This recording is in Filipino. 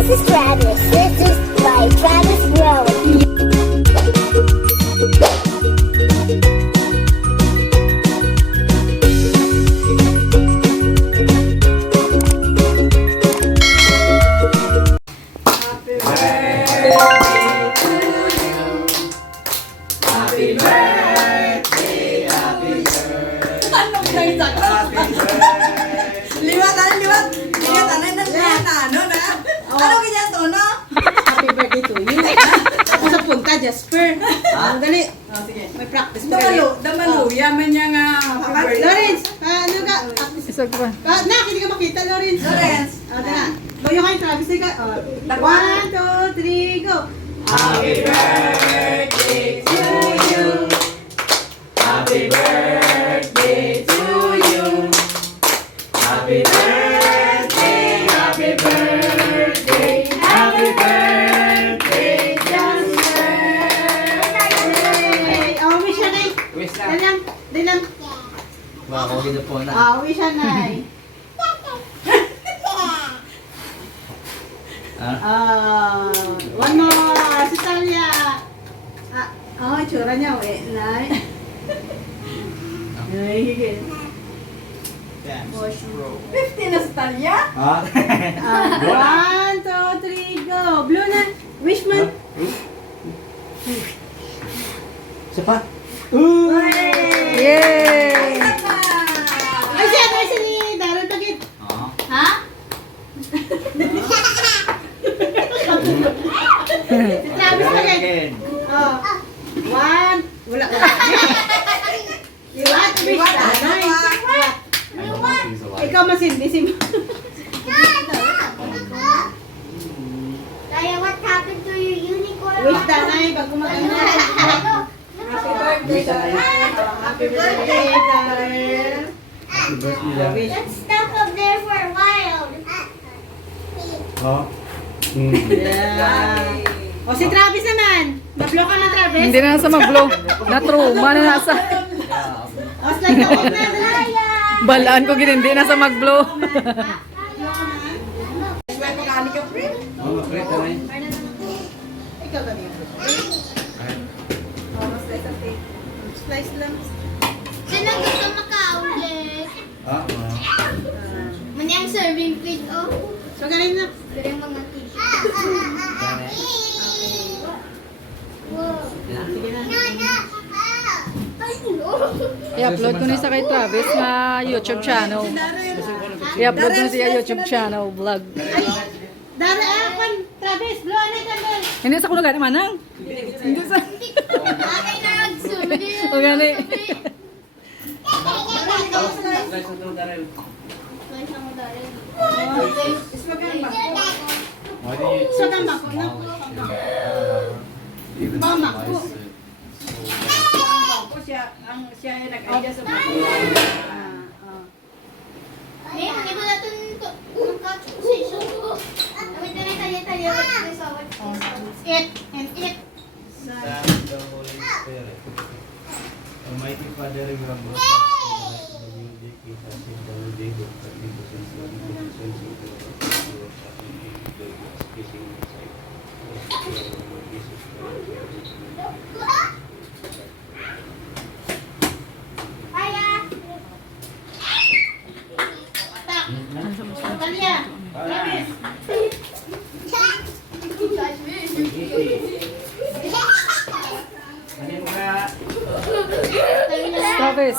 This is Travis. This is my Travis Road. Liwat. Liwat, ano na? Ano kanya to, no? Happy birthday to you. Ako sa punta, Jasper. Dali. Oh, sige. May practice pa rin. Damalo. Yaman niya nga. Happy birthday. Lawrence, ano ka? Isa ko ba? Na, hindi ka makita, Lawrence. Lawrence. Dala. Bayo kayo, Travis. Ka. 1, 2, 3, go. Happy birthday to you. Happy birthday to you. Happy birthday, happy birthday, happy birthday, Jasper. Yay! Oh, wish siya, Nay. Wish na. Dali lang. Wow, okay na po na. Wish siya, Nay. One more. Si Talia. Tsura niya, we. Nay. Ay, higit. Dance. Roll. 50 na sa talya? Ha? 1, 2, 3, go. Blue na. Wish man. Isa pa? Yay! Ay, siya ni Daryl Pagit. Ha? Si Travis Pagit. Again. Oh. 1. Wala. Liwat. Wish tanay. Ikaw masindisim. Kaya what happened to your unicorn? Wish tanay. Pag kumaganda. Happy birthday, Daryl. Happy birthday, Daryl. Happy birthday lang. Wish. Let's stuck up there for a while. Oh. Yeah. O si Travis naman. Mablo ka na, Travis. Hindi na nasa mag-blow. Na-trauma na nasa. O slide ako na. Balaan ko hindi nasa mag-blow. May pagkani ka, friend. Oh, makret na rin. Ikaw kami. Slice lang. Sino gusto makaulit? Ah, Manyang serving plate, oh. So galing na. Pero yung mga tissue. Wow. Sige na. I-upload ko na sa kay Travis na YouTube channel. I-upload ko na siya YouTube channel vlog. Dara, apan. Travis, blow na candle. Hindi sa kuno gani manang. Hindi sa. Ay, nag-zoom. O gani. So kang bako na. Mama ko. Siya yung nag-idea sa mga. May, hindi ko natin magka-position ko. Wait na tayo. Eat and eat. Son, the Holy Spirit. Almighty Father, we have brought us to the music. We have seen the whole day. We have been to sense the sense of the Lord. We are speaking inside. Jesus Christ. Talia. Travis. Ano ka? Travis.